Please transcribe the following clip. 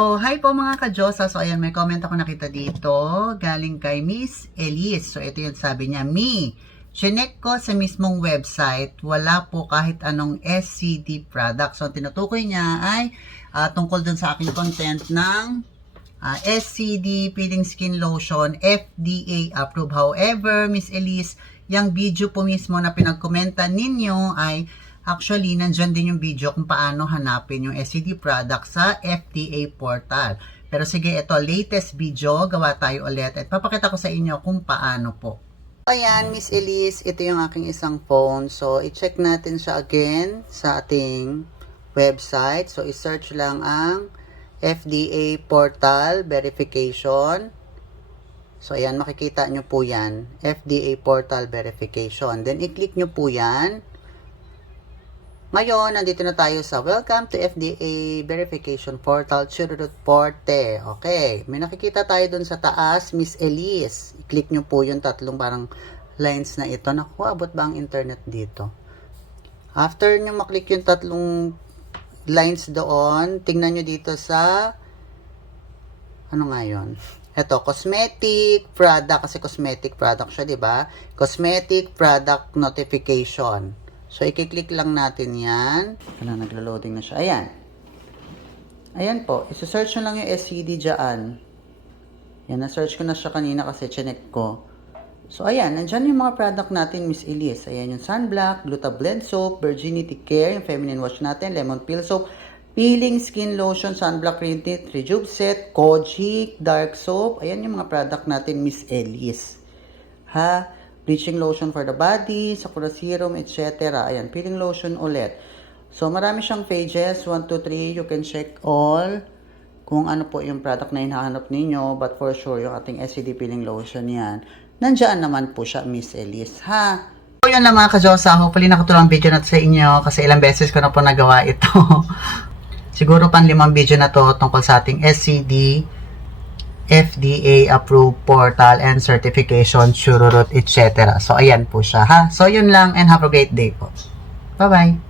So, hi po mga ka-Diyosa. So, ayan, may comment ako nakita dito. Galing kay Miss Elise. So, ito yung sabi niya. Chinek ko sa mismong website, wala po kahit anong SCD product. So, ang tinutukoy niya ay tungkol dun sa aking content ng SCD peeling skin lotion, FDA approved. However, Miss Elise, yung video po mismo na pinagkomenta ninyo ay actually, nandyan din yung video kung paano hanapin yung SCD product sa FDA portal. Pero sige, ito, latest video, gawa tayo ulit at papakita ko sa inyo kung paano po. Ayan, Miss Elise, ito yung aking isang phone. So, i-check natin siya again sa ating website. So, i-search lang ang FDA portal verification. So, ayan, makikita nyo po yan. FDA portal verification. Then, i-click nyo po yan. Ngayon, nandito na tayo sa Welcome to FDA Verification Portal, Chururut Porte. Okay, may nakikita tayo dun sa taas, Miss Elise. I-click nyo po yung tatlong parang lines na ito. Naku, abot ba ang internet dito? After nyo maklik yung tatlong lines doon, tingnan nyo dito sa, ano nga yun? Ito, cosmetic product, kasi cosmetic product siya, di ba? Cosmetic product notification. So, i-click lang natin yan. Kaya naglo-loading na siya. Ayan. Ayan po. I-search nyo lang yung SCD dyan. Yan, na-search ko na siya kanina kasi chinek ko. So, ayan. Nandyan yung mga product natin, Miss Elise. Ayan yung Sunblock, Gluta Blend Soap, Virginity Care, yung feminine wash natin, Lemon Peel Soap, Peeling Skin Lotion, Sunblock Rintit, Rejuve Set, Kojic, Dark Soap. Ayan yung mga product natin, Miss Elise. Ha? Bleaching lotion for the body, Sakura serum, etc. Ayan, peeling lotion ulit. So, marami siyang pages. 1, 2, 3. You can check all kung ano po yung product na hinahanap ninyo. But for sure, yung ating SCD peeling lotion yan. Nandiyan naman po siya, Miss Elise. Ha? So, yun lang mga ka-Diyosa. Hopefully nakatulong ang video na sa inyo kasi ilang beses ko na po nagawa ito. Siguro pang 5 video na to tungkol sa ating SCD FDA approved portal and certification, Chururut, etc. So, ayan po siya, ha? So, yun lang and have a great day po. Bye-bye!